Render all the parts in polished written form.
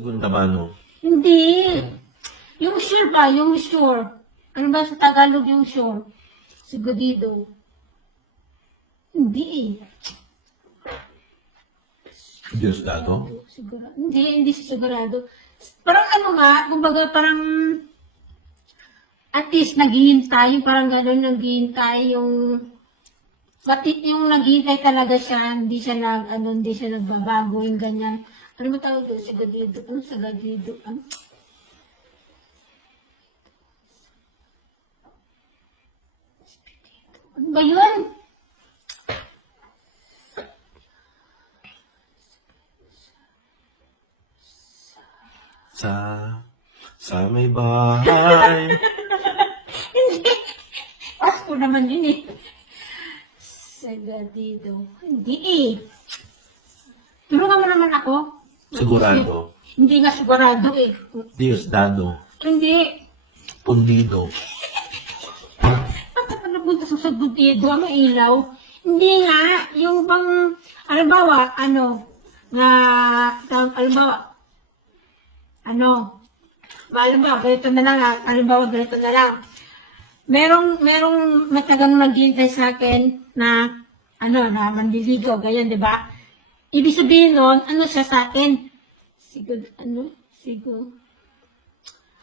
Segunda mano. Hindi. Yung sure ba? Yung sure. Ano ba sa Tagalog yung sure? Sigurado. Hindi eh. Diosdado. Sigurado. Hindi si sigurado. Parang ano nga, kumbaga parang at least naghihintay, parang gano'n naghihintay yung pati yung naghihintay talaga siya, hindi siya nagbabago, yung ganyan. Ano mo tawag doon? Sigurado. Ano sigurado? Ano ba yun? Sa may bahay. Hindi. Pasko naman yun eh. Sagadido. Hindi eh. Tulungan mo naman ako. Sigurado. Hindi nga sigurado eh. Diosdado. Hindi. Pundido. Bakit pa napunta sa sagadido? Ano ilaw? Hindi nga. Yung bang, halimbawa, ganito na lang, halimbawa, ganito na lang. Merong matagang maghihintay sa akin na, na manliligaw, ganyan, di ba? Ibig sabihin nun, ano siya sa akin? Siguro.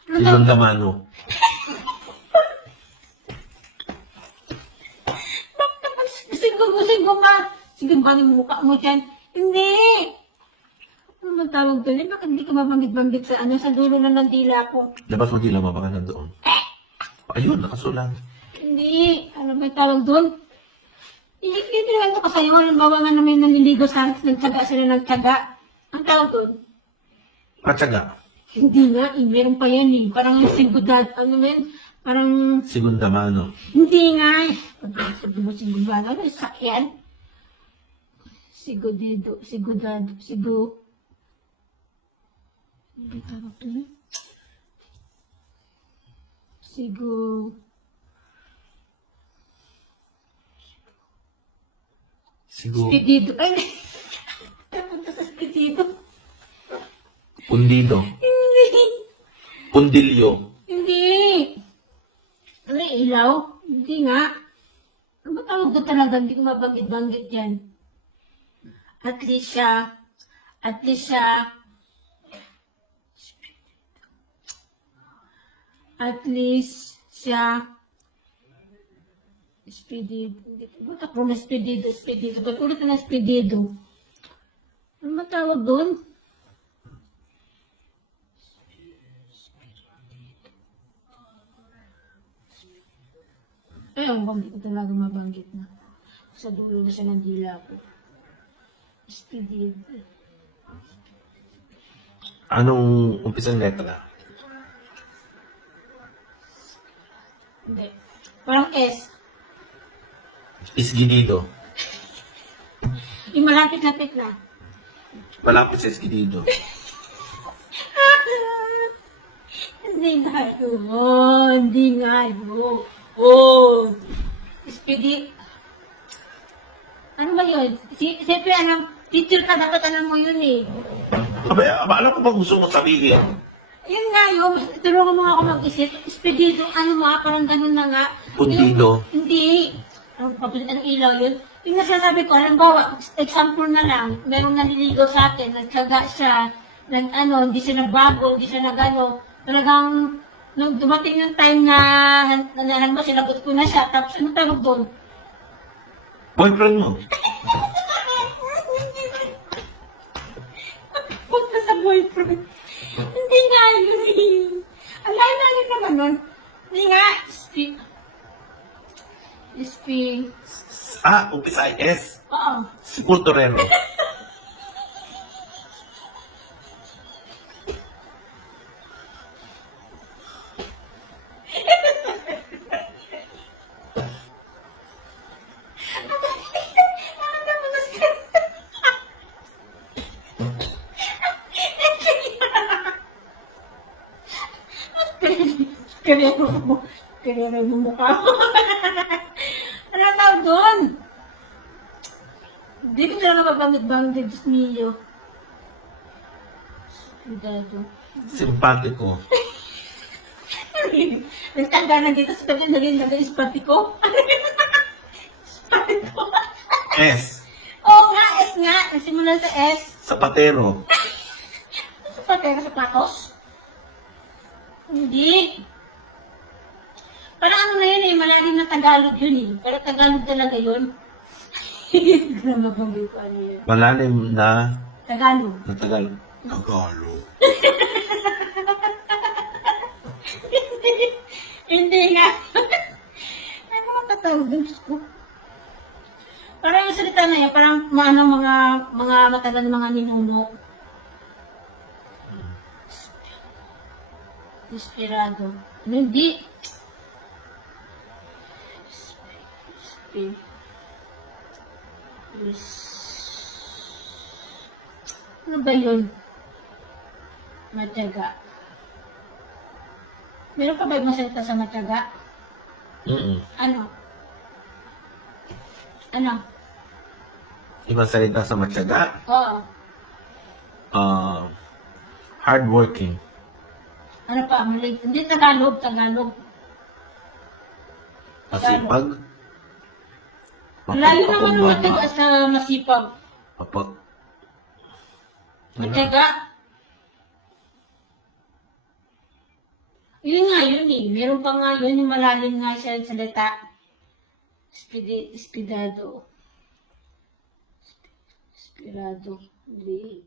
Segunda mano. Siguro ba? Siguro ba yung mukha mo dyan? Hindi! Ano man tawag doon? Eh, bakit hindi ka mabanggit-banggit sa dulo na ng dila ko? Labas mo dila mo, baka nandoon. Ayun, nakasulang. Hindi. Ano ba yung tawag doon? Hindi naman ito kasi yung halimbawa nga na may naniligo sa nagtsaga sila nagtsaga. Ang tawag doon? Patsaga. Hindi nga, meron pa yan eh. Parang sigudad, parang, Segunda mano. hindi nga eh. Sabi mo sigudad, ano yung sakyan? Sigudad. Ano yung tawag doon? Spedido. Ay, napunta sa spedido. Pundido. Hindi. Pundilyo. Hindi. Ano yung ilaw? Hindi nga. Ano ba tawag doon talaga? Hindi ko mabanggit-banggit yan. At least siya, spedido. Ba't ako na spedido? Ba't ulit na spedido? Ano ba tawag doon? Ang banggit ko talaga mabanggit na. Sa dulo na siya ng dila ko. Spedido. Anong umpisang letra? Hindi. Parang S. Isginido. Yung malapit-lapit na. Malapit sa Isginido. Hindi nga yun. Oh. Speedy. Ano ba yun? Siyempre, teacher ka, dapat alam mo yun eh. Alam ko ba gusto mo sabihin? Yun nga yun. Tulungan mo ako mag-isip. Speedy, parang ganun na nga. Pundido. Hindi. Anong ilaw yun? Yung nasasabi ko, halimbawa, example na lang, merong naliligaw sa akin, nagtsaga siya, hindi siya nagbago, hindi siya nagano, talagang, nung dumating yung time na, halimbawa, sinagot ko na siya, tapos anong tawag doon? Boyfriend mo. Punta sa boyfriend. Hindi nga yun eh. Ang layo naman nun. Hindi nga, Umpisa ay S. Oo. Sepulturero. Karera mo mukha mo. Ano tawag doon? Hindi ko talaga mabanggit-banggit, Diyos niyo. Cuidado. Simpatiko. Nagtanda na dito sa tabi, naging ispatiko. Ispatiko. S. Oo nga, S nga. Nagsimula sa S. Sapatero. Sa patera sa patos. Hindi. Parang ano na yun eh, malalim na Tagalog yun eh. Pero Tagalog talaga yun. Hindi ko na mabanggit ko ano yun. Malalim na Tagalog. Tagalog. Tagalog. Hindi nga. Ano mga tatawag yung Diyos ko? Parang yung salita na yan, parang mga matagal na mga ninuno. Desperado. Ano, hindi. Ano ba yun? Matyaga. Meron ka ba ibang salita sa matyaga? Ano? Ano? Ibang salita sa matyaga. Oo. Hardworking. Ano pa? Mali. Hindi Tagalog. Tagalog. Masipag. Malayo naman yung Mapagbaba. matyaga sa masipag. Mapag... Matyaga. Yun nga yun eh. Meron pa nga yun yung malalim nga siya yung salita. Espidado. Espirado. Hindi.